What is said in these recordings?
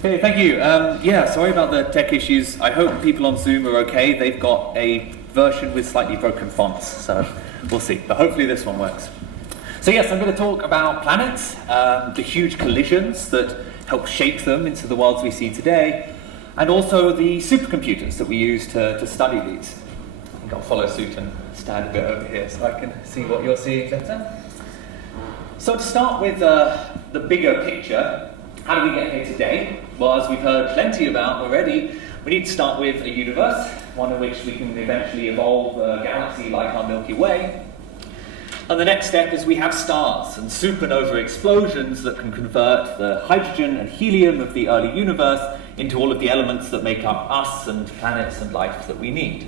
Okay, thank you. Yeah, sorry about the tech issues. I hope people on Zoom are okay. They've got a version with slightly broken fonts, so we'll see. But hopefully this one works. So yes, I'm going to talk about planets, the huge collisions that help shape them into the worlds we see today, and also the supercomputers that we use to study these. I think I'll follow suit and stand a bit over here so I can see what you're seeing better. So to start with the bigger picture, how do we get here today? Well, as we've heard plenty about already, we need to start with a universe, one in which we can eventually evolve a galaxy like our Milky Way. And the next step is we have stars and supernova explosions that can convert the hydrogen and helium of the early universe into all of the elements that make up us and planets and life that we need.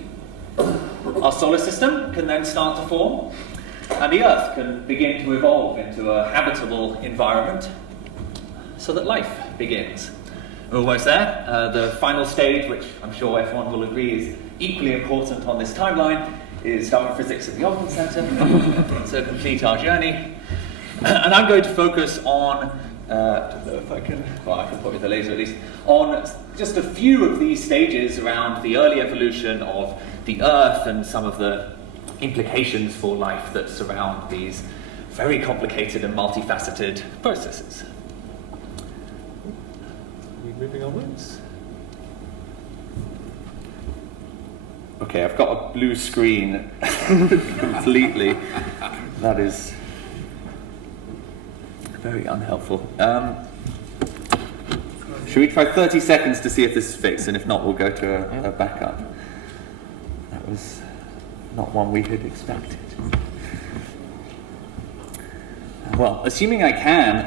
Our solar system can then start to form, and the Earth can begin to evolve into a habitable environment so that life begins. We're almost there. The final stage, which I'm sure everyone will agree is equally important on this timeline, is Darwin Physics at the Ogden Centre to complete our journey. And I'm going to focus on, I don't know if I can put with the laser at least, on just a few of these stages around the early evolution of the Earth and some of the implications for life that surround these very complicated and multifaceted processes. Are we moving onwards? Okay, I've got a blue screen completely. That is very unhelpful. Should we try 30 seconds to see if this is fixed, and if not, we'll go to a backup. That was not one we had expected. Well, assuming I can,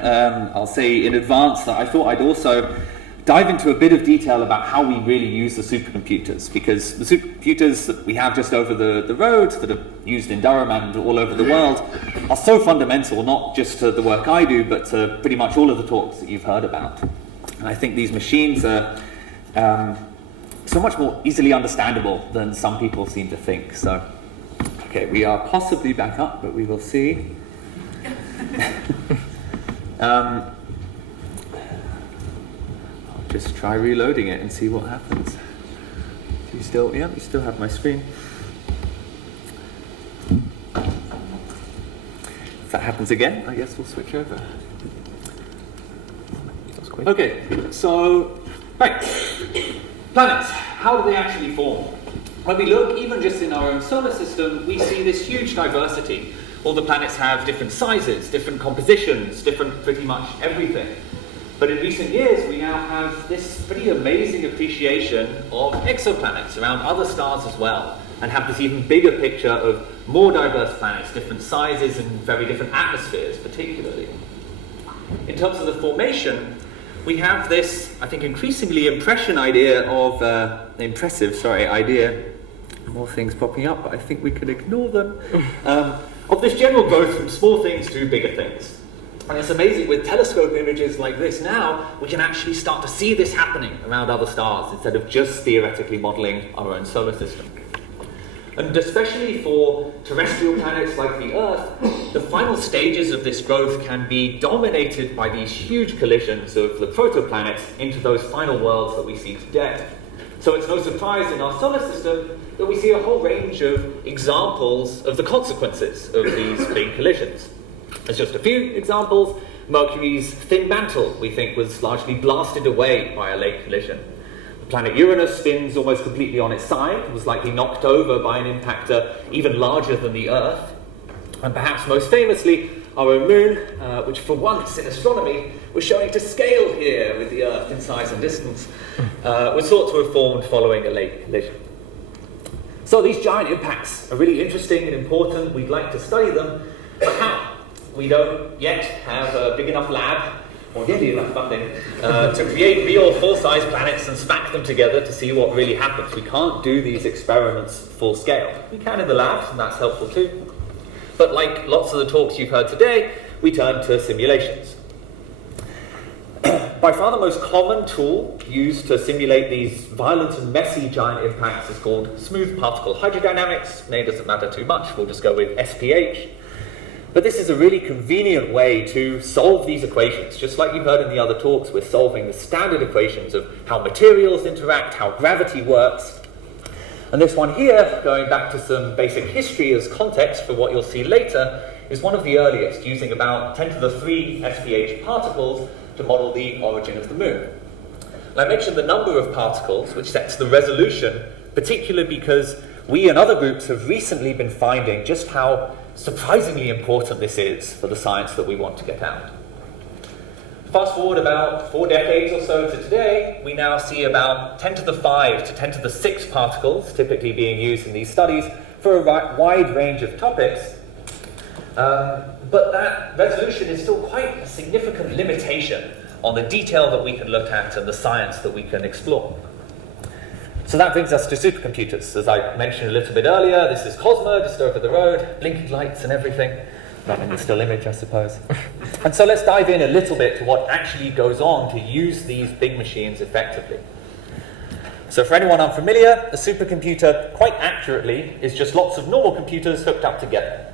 I'll say in advance that I thought I'd also dive into a bit of detail about how we really use the supercomputers, because the supercomputers that we have just over the road, that are used in Durham and all over the world, are so fundamental, not just to the work I do, but to pretty much all of the talks that you've heard about. And I think these machines are so much more easily understandable than some people seem to think. So, okay, we are possibly back up, but we will see. Just try reloading it and see what happens. Do you still, yeah, you still have my screen. If that happens again, I guess we'll switch over. That's quick. Okay, so, right. Planets, how do they actually form? When we look, even just in our own solar system, we see this huge diversity. All the planets have different sizes, different compositions, different pretty much everything. But in recent years, we now have this pretty amazing appreciation of exoplanets around other stars as well, and have this even bigger picture of more diverse planets, different sizes and very different atmospheres particularly. In terms of the formation, we have this, I think, increasingly impressive idea, more things popping up, but I think we could ignore them, of this general growth from small things to bigger things. And it's amazing, with telescope images like this now, we can actually start to see this happening around other stars instead of just theoretically modelling our own solar system. And especially for terrestrial planets like the Earth, the final stages of this growth can be dominated by these huge collisions of the protoplanets into those final worlds that we see today. So it's no surprise in our solar system that we see a whole range of examples of the consequences of these big collisions. As just a few examples, Mercury's thin mantle, we think, was largely blasted away by a late collision. The planet Uranus spins almost completely on its side, and was likely knocked over by an impactor even larger than the Earth. And perhaps most famously, our own moon, which for once in astronomy was showing to scale here with the Earth in size and distance, was thought to have formed following a late collision. So these giant impacts are really interesting and important. We'd like to study them, but how? We don't yet have a big enough lab or nearly enough funding to create real full-size planets and smack them together to see what really happens. We can't do these experiments full scale. We can in the labs, and that's helpful too. But like lots of the talks you've heard today, we turn to simulations. By far the most common tool used to simulate these violent and messy giant impacts is called smooth particle hydrodynamics. Name doesn't matter too much, we'll just go with SPH. But this is a really convenient way to solve these equations. Just like you heard in the other talks, we're solving the standard equations of how materials interact, how gravity works. And this one here, going back to some basic history as context for what you'll see later, is one of the earliest, using about 10 to the 3 SPH particles to model the origin of the moon. And I mentioned the number of particles, which sets the resolution, particularly because we and other groups have recently been finding just how surprisingly important this is for the science that we want to get out. Fast forward about 4 decades or so to today, we now see about 10 to the 5 to 10 to the 6 particles typically being used in these studies for a wide range of topics. But that resolution is still quite a significant limitation on the detail that we can look at and the science that we can explore. So that brings us to supercomputers. As I mentioned a little bit earlier, this is Cosmo, just over the road, blinking lights and everything. Not in the still image, I suppose. And so let's dive in a little bit to what actually goes on to use these big machines effectively. So for anyone unfamiliar, a supercomputer, quite accurately, is just lots of normal computers hooked up together.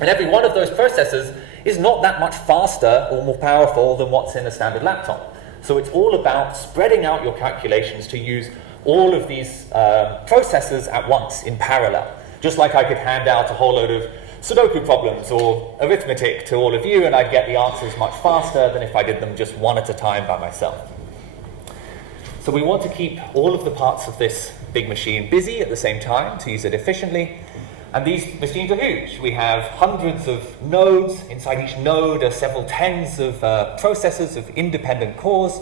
And every one of those processors is not that much faster or more powerful than what's in a standard laptop. So it's all about spreading out your calculations to use all of these processors at once in parallel. Just like I could hand out a whole load of Sudoku problems or arithmetic to all of you, and I'd get the answers much faster than if I did them just one at a time by myself. So we want to keep all of the parts of this big machine busy at the same time to use it efficiently. And these machines are huge. We have hundreds of nodes. Inside each node are several tens of processors of independent cores.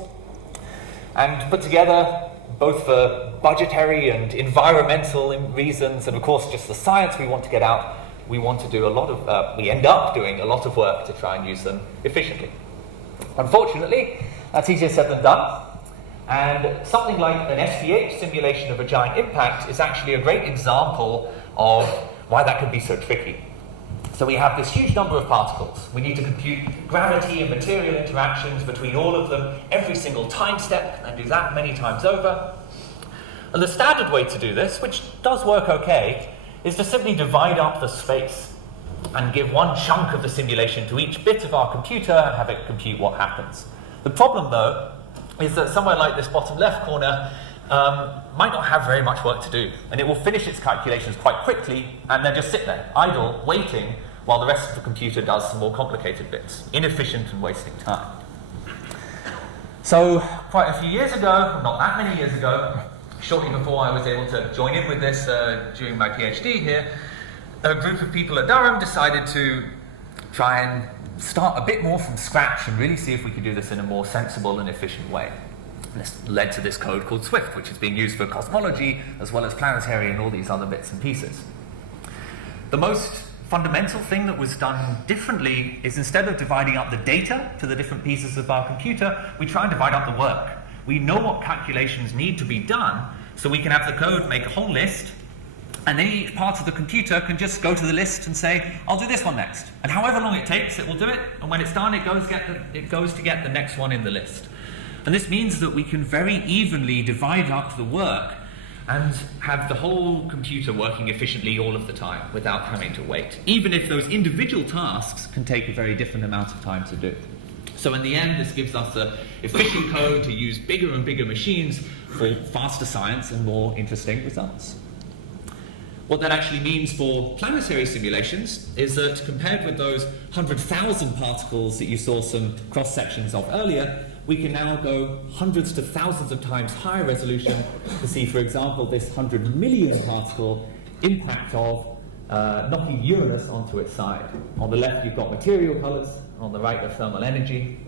And put together, both for budgetary and environmental reasons, and of course just the science we want to get out, we want to do a lot of, we end up doing a lot of work to try and use them efficiently. Unfortunately, that's easier said than done. And something like an SPH simulation of a giant impact is actually a great example of why that could be so tricky. So we have this huge number of particles. We need to compute gravity and material interactions between all of them every single time step, and do that many times over. And the standard way to do this, which does work okay, is to simply divide up the space and give one chunk of the simulation to each bit of our computer and have it compute what happens. The problem, though, is that somewhere like this bottom left corner might not have very much work to do, and it will finish its calculations quite quickly and then just sit there, idle, waiting, while the rest of the computer does some more complicated bits, inefficient and wasting time. So, quite a few years ago, not that many years ago, shortly before I was able to join in with this during my PhD here, a group of people at Durham decided to try and start a bit more from scratch and really see if we could do this in a more sensible and efficient way. This led to this code called Swift, which is being used for cosmology as well as planetary and all these other bits and pieces. The most fundamental thing that was done differently is, instead of dividing up the data to the different pieces of our computer, we try and divide up the work. We know what calculations need to be done, so we can have the code make a whole list, and then each part of the computer can just go to the list and say, I'll do this one next. And however long it takes, it will do it, and when it's done, it goes to get the next one in the list. And this means that we can very evenly divide up the work and have the whole computer working efficiently all of the time without having to wait, even if those individual tasks can take a very different amount of time to do. So in the end, this gives us an efficient code to use bigger and bigger machines for faster science and more interesting results. What that actually means for planetary simulations is that, compared with those 100,000 particles that you saw some cross-sections of earlier, we can now go hundreds to thousands of times higher resolution to see, for example, this 100 million particle impact of knocking Uranus onto its side. On the left, you've got material colors, on the right, the thermal energy.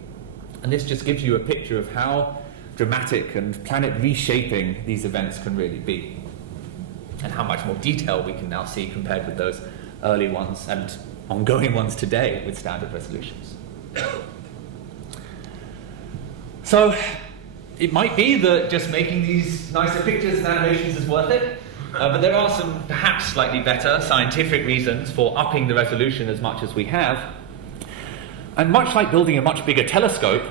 And this just gives you a picture of how dramatic and planet reshaping these events can really be, and how much more detail we can now see compared with those early ones and ongoing ones today with standard resolutions. So it might be that just making these nicer pictures and animations is worth it, but there are some perhaps slightly better scientific reasons for upping the resolution as much as we have. And much like building a much bigger telescope,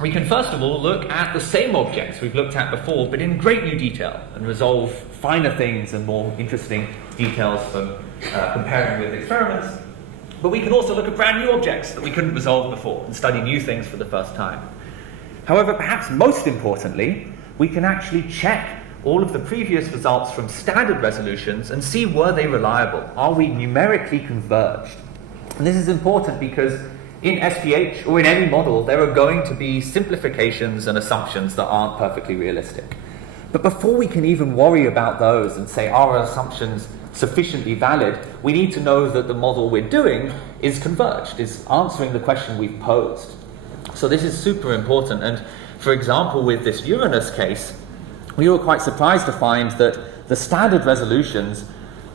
we can first of all look at the same objects we've looked at before, but in great new detail, and resolve finer things and more interesting details from comparing with experiments. But we can also look at brand new objects that we couldn't resolve before and study new things for the first time. However, perhaps most importantly, we can actually check all of the previous results from standard resolutions and see were they reliable? Are we numerically converged? And this is important because in SPH or in any model, there are going to be simplifications and assumptions that aren't perfectly realistic. But before we can even worry about those and say, are our assumptions sufficiently valid, we need to know that the model we're doing is converged, is answering the question we've posed. So this is super important. And for example, with this Uranus case, we were quite surprised to find that the standard resolutions,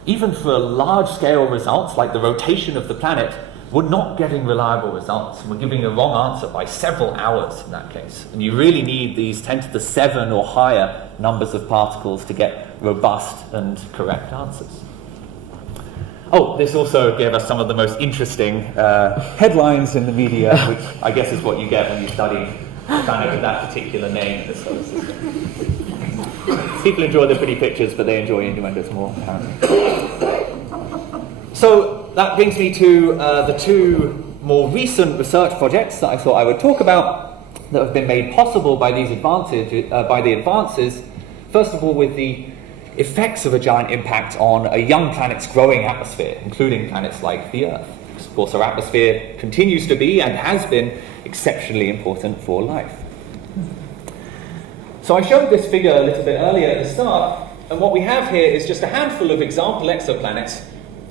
even for large-scale results like the rotation of the planet, were not getting reliable results. We're giving a wrong answer by several hours in that case. And you really need these 10 to the 7 or higher numbers of particles to get robust and correct answers. Oh, this also gave us some of the most interesting headlines in the media, which I guess is what you get when you study a planet with that particular name in the solar system. People enjoy the pretty pictures, but they enjoy innuendos more, apparently. So that brings me to the two more recent research projects that I thought I would talk about that have been made possible by these advances. First of all, with the effects of a giant impact on a young planet's growing atmosphere, including planets like the Earth. Of course, our atmosphere continues to be and has been exceptionally important for life. So I showed this figure a little bit earlier at the start, and what we have here is just a handful of example exoplanets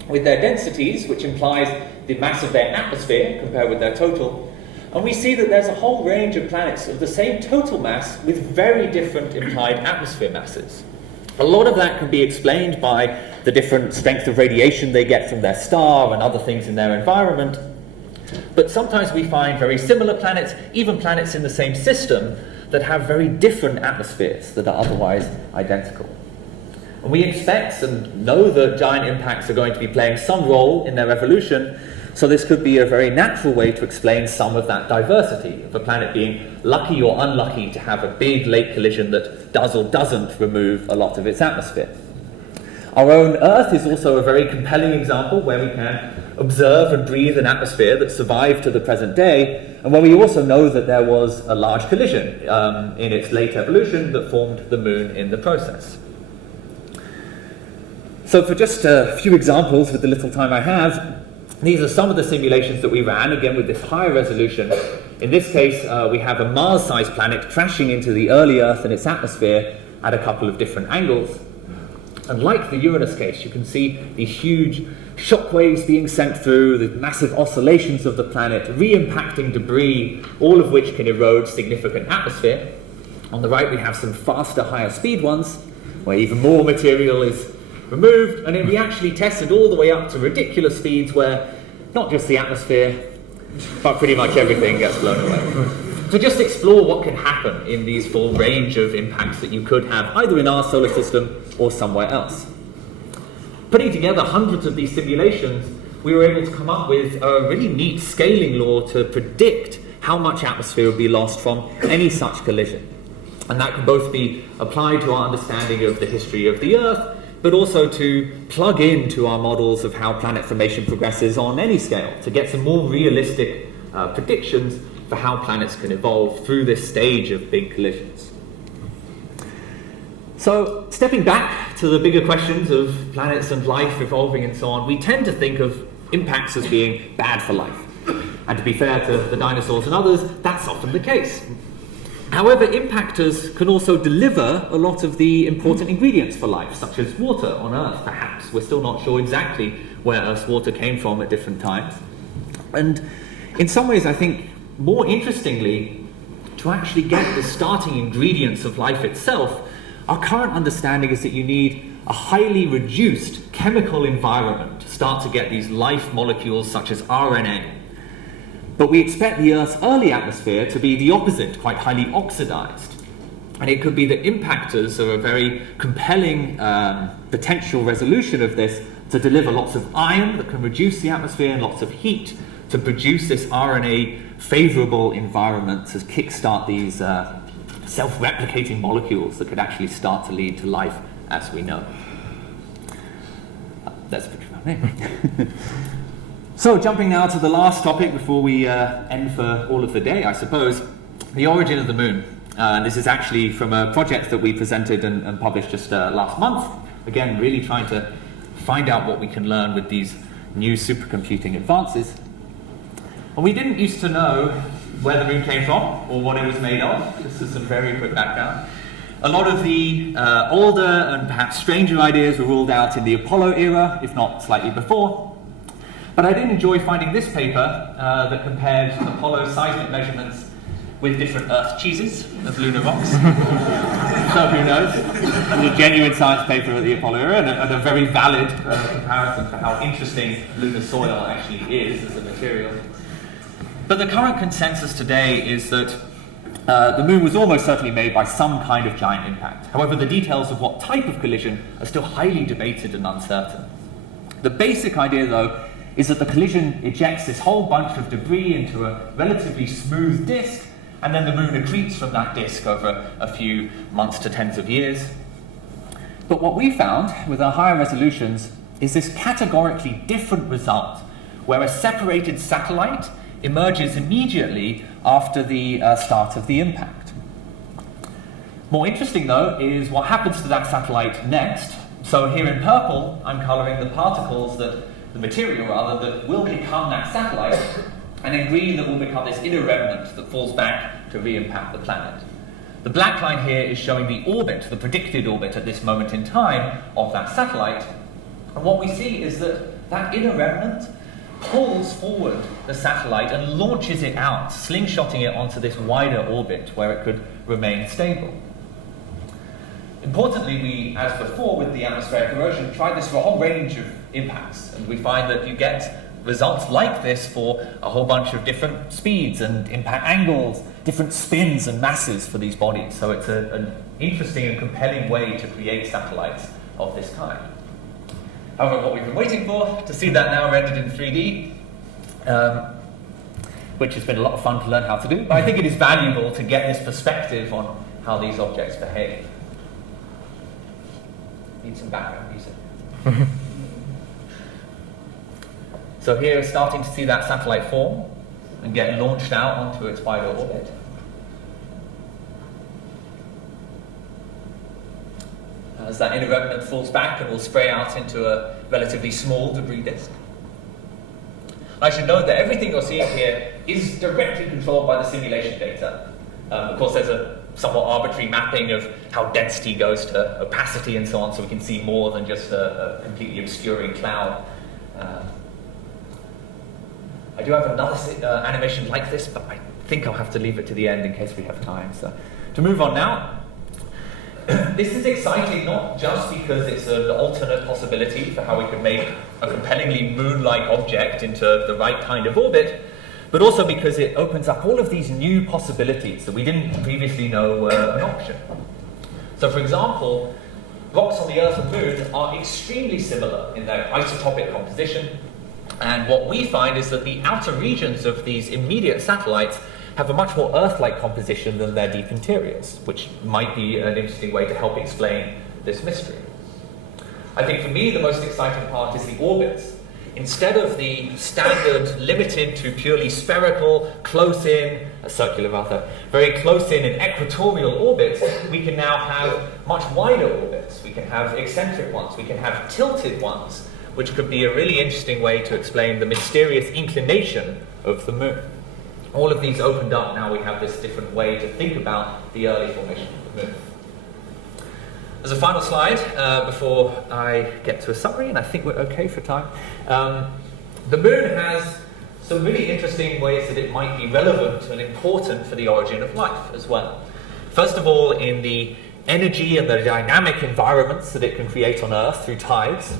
with their densities, which implies the mass of their atmosphere compared with their total. And we see that there's a whole range of planets of the same total mass with very different implied atmosphere masses. A lot of that can be explained by the different strength of radiation they get from their star and other things in their environment. But sometimes we find very similar planets, even planets in the same system, that have very different atmospheres that are otherwise identical. And we expect and know that giant impacts are going to be playing some role in their evolution, so this could be a very natural way to explain some of that diversity of a planet being lucky or unlucky to have a big late collision that does or doesn't remove a lot of its atmosphere. Our own Earth is also a very compelling example where we can observe and breathe an atmosphere that survived to the present day, and where we also know that there was a large collision in its late evolution that formed the Moon in the process. So for just a few examples with the little time I have, these are some of the simulations that we ran, again with this higher resolution. In this case, we have a Mars-sized planet crashing into the early Earth and its atmosphere at a couple of different angles. And like the Uranus case, you can see these huge shock waves being sent through, the massive oscillations of the planet, re-impacting debris, all of which can erode significant atmosphere. On the right, we have some faster, higher speed ones, where even more material is removed, and then we actually tested all the way up to ridiculous speeds where not just the atmosphere, but pretty much everything gets blown away. To just explore what can happen in these full range of impacts that you could have either in our solar system or somewhere else. Putting together hundreds of these simulations, we were able to come up with a really neat scaling law to predict how much atmosphere would be lost from any such collision. And that can both be applied to our understanding of the history of the Earth, but also to plug into our models of how planet formation progresses on any scale, to get some more realistic predictions for how planets can evolve through this stage of big collisions. So, stepping back to the bigger questions of planets and life evolving and so on, we tend to think of impacts as being bad for life. And to be fair to the dinosaurs and others, that's often the case. However, impactors can also deliver a lot of the important ingredients for life, such as water on Earth, perhaps. We're still not sure exactly where Earth's water came from at different times. And in some ways, I think, more interestingly, to actually get the starting ingredients of life itself, our current understanding is that you need a highly reduced chemical environment to start to get these life molecules such as RNA. But we expect the Earth's early atmosphere to be the opposite, quite highly oxidized. And it could be that impactors are a very compelling potential resolution of this to deliver lots of iron that can reduce the atmosphere and lots of heat to produce this RNA favorable environment to kickstart these self-replicating molecules that could actually start to lead to life as we know. That's a pretty fun name. So jumping now to the last topic before we end for all of the day, I suppose, the origin of the moon. This is actually from a project that we presented and published just last month. Again, really trying to find out what we can learn with these new supercomputing advances. And we didn't used to know where the moon came from or what it was made of. This is some very quick background. A lot of the older and perhaps stranger ideas were ruled out in the Apollo era, if not slightly before. But I did enjoy finding this paper that compared Apollo seismic measurements with different Earth cheeses of lunar rocks. So who knows? It was a genuine science paper at the Apollo era and a very valid comparison for how interesting lunar soil actually is as a material. But the current consensus today is that the moon was almost certainly made by some kind of giant impact. However, the details of what type of collision are still highly debated and uncertain. The basic idea, though, is that the collision ejects this whole bunch of debris into a relatively smooth disk, and then the moon accretes from that disk over a few months to tens of years. But what we found with our higher resolutions is this categorically different result, where a separated satellite emerges immediately after the start of the impact. More interesting, though, is what happens to that satellite next. So here in purple, I'm colouring the particles the material that will become that satellite, and in green that will become this inner remnant that falls back to re-impact the planet. The black line here is showing the orbit, the predicted orbit at this moment in time of that satellite, and what we see is that inner remnant pulls forward the satellite and launches it out, slingshotting it onto this wider orbit where it could remain stable. Importantly, we, as before with the atmospheric erosion, tried this for a whole range of impacts, and we find that you get results like this for a whole bunch of different speeds and impact angles, different spins and masses for these bodies. So it's an interesting and compelling way to create satellites of this kind. However, what we've been waiting for, to see that now rendered in 3D, which has been a lot of fun to learn how to do, but I think it is valuable to get this perspective on how these objects behave. Need some background music. So here we're starting to see that satellite form and get launched out onto its wider orbit. As that inner remnant falls back and will spray out into a relatively small debris disk. I should note that everything you're seeing here is directly controlled by the simulation data. Of course, there's a somewhat arbitrary mapping of how density goes to opacity and so on, so we can see more than just a completely obscuring cloud. I do have another animation like this, but I think I'll have to leave it to the end in case we have time. So, to move on now, this is exciting not just because it's an alternate possibility for how we could make a compellingly moon-like object into the right kind of orbit, but also because it opens up all of these new possibilities that we didn't previously know were an option. So, for example, rocks on the Earth and Moon are extremely similar in their isotopic composition, and what we find is that the outer regions of these immediate satellites have a much more Earth-like composition than their deep interiors, which might be an interesting way to help explain this mystery. I think for me the most exciting part is the orbits. Instead of the standard limited to purely spherical, close-in, circular rather, very close-in and equatorial orbits, we can now have much wider orbits. We can have eccentric ones, we can have tilted ones, which could be a really interesting way to explain the mysterious inclination of the moon. All of these opened up, now we have this different way to think about the early formation of the moon. As a final slide, before I get to a summary, and I think we're okay for time, the moon has some really interesting ways that it might be relevant and important for the origin of life as well. First of all, in the energy and the dynamic environments that it can create on Earth through tides,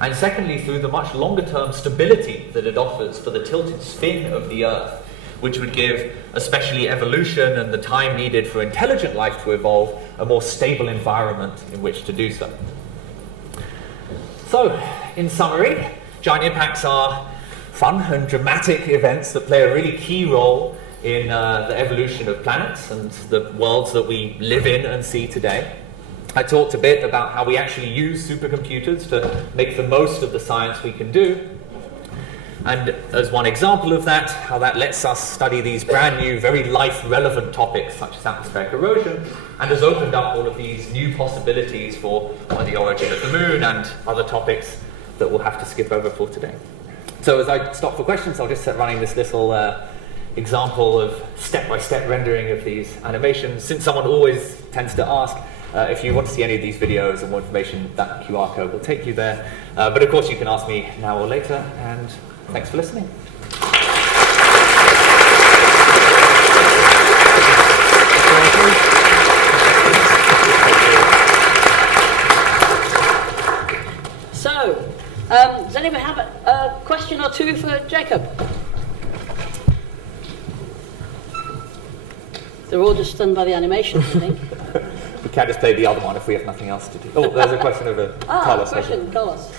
and secondly, through the much longer-term stability that it offers for the tilted spin of the Earth, which would give, especially evolution and the time needed for intelligent life to evolve, a more stable environment in which to do so. So, in summary, giant impacts are fun and dramatic events that play a really key role in the evolution of planets and the worlds that we live in and see today. I talked a bit about how we actually use supercomputers to make the most of the science we can do. And as one example of that, how that lets us study these brand new, very life-relevant topics such as atmospheric erosion, and has opened up all of these new possibilities for the origin of the moon and other topics that we'll have to skip over for today. So as I stop for questions, I'll just set running this little example of step-by-step rendering of these animations. Since someone always tends to ask, if you want to see any of these videos and more information, that QR code will take you there. But of course you can ask me now or later, and thanks for listening. So, does anyone have a question or two for Jacob? They're all just stunned by the animation, I think. We can just play the other one if we have nothing else to do. Oh, there's a question over Carlos. Question, Carlos.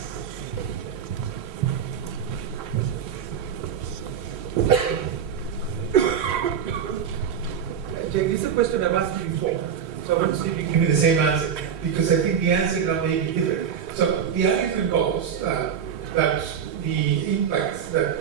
Jake, this is a question I've asked you before, so I want to see if you can give me the same answer, because I think the answer now may be different. So the argument goes that the impacts that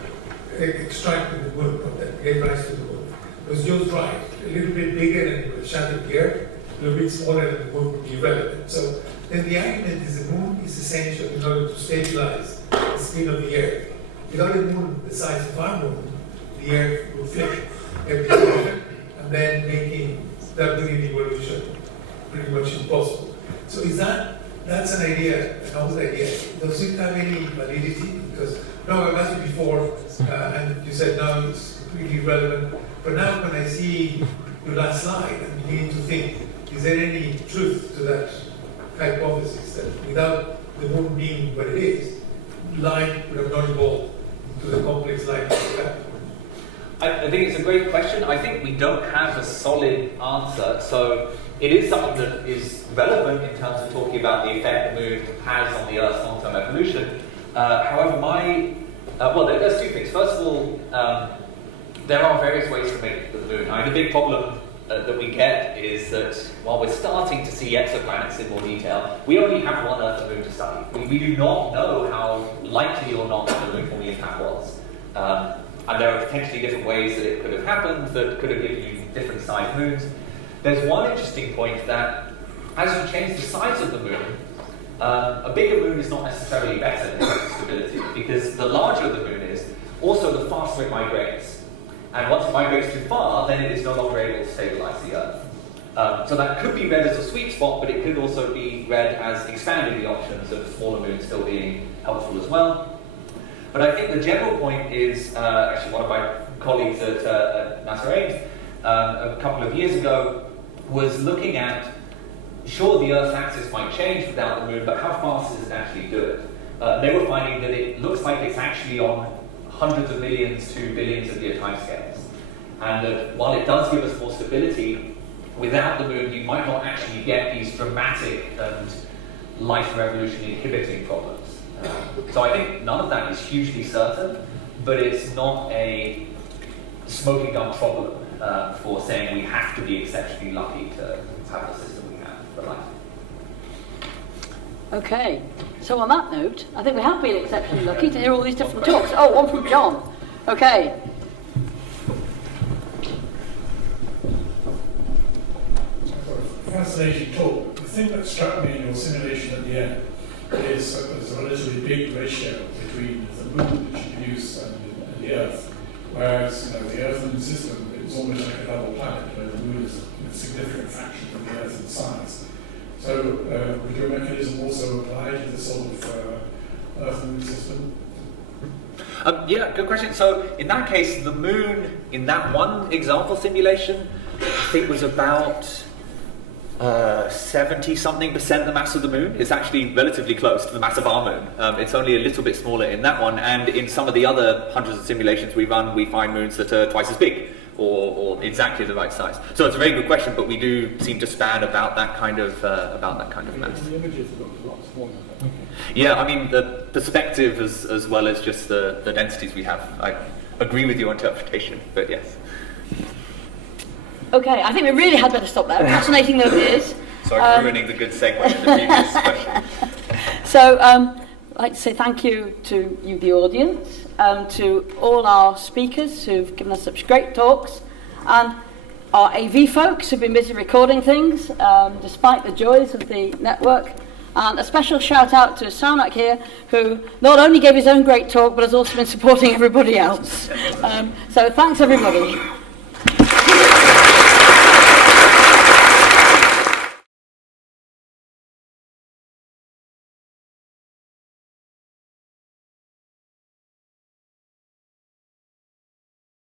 extracted the moon, or that gave rise to the moon, was just right, a little bit bigger and it would shatter the Earth, a little bit smaller and the moon would be relevant. So then the argument is the moon is essential in order to stabilize the spin of the Earth. Without a moon the size of our moon, the Earth would flip every second, and then making evolution pretty much impossible. So is that's an idea, an old idea. Does it have any validity? Because no, I've asked you before, and you said no, it's completely irrelevant. But now when I see your last slide, I'm beginning to think, is there any truth to that hypothesis that without the moon being what it is, life would have not evolved into the complex life that we have? I think it's a great question. I think we don't have a solid answer. So it is something that is relevant in terms of talking about the effect the moon has on the Earth's long-term evolution. However, there's two things. First of all, there are various ways to make the moon. I mean, the big problem that we get is that while we're starting to see exoplanets in more detail, we only have one Earth and moon to study. We do not know how likely or not the lunar impact was. And there are potentially different ways that it could have happened that could have given you different sized moons. There's one interesting point that as you change the size of the moon, a bigger moon is not necessarily better in terms of stability, because the larger the moon is, also the faster it migrates. And once it migrates too far, then it is no longer able to stabilize the Earth. So that could be read as a sweet spot, but it could also be read as expanding the options of smaller moons still being helpful as well. But I think the general point is, actually one of my colleagues at NASA Ames a couple of years ago was looking at, sure, the Earth's axis might change without the moon, but how fast does it actually do it? They were finding that it looks like it's actually on hundreds of millions to billions of year timescales. And that while it does give us more stability, without the moon you might not actually get these dramatic and life revolution inhibiting problems. So I think none of that is hugely certain, but it's not a smoking gun problem for saying we have to be exceptionally lucky to have the system we have for life. Okay, so on that note, I think we have been exceptionally lucky to hear all these different talks. Oh, one from John. Okay. Fascinating talk. The thing that struck me in your simulation at the end is that there's a relatively big ratio between the moon that you produce and the Earth, whereas the Earth and the system is almost like a double planet, where the moon is a significant fraction of the Earth in size. So would your mechanism also apply to this sort of Earth-Moon system? Yeah, good question. So in that case, the moon, in that one example simulation, I think was about 70-something% the mass of the moon. It's actually relatively close to the mass of our moon. It's only a little bit smaller in that one, and in some of the other hundreds of simulations we run, we find moons that are twice as big, or exactly the right size. So it's a very good question, but we do seem to span about that kind of mass. The images look a lot smaller. Yeah, I mean the perspective as well as just the densities we have. I agree with your interpretation, but yes. Okay, I think we really had better stop there. Fascinating though it is. Sorry for ruining the good segue to the previous question. So like to say thank you to you, the audience, to all our speakers who've given us such great talks, and our AV folks who've been busy recording things, despite the joys of the network. And a special shout out to Saunak here, who not only gave his own great talk, but has also been supporting everybody else. So thanks everybody.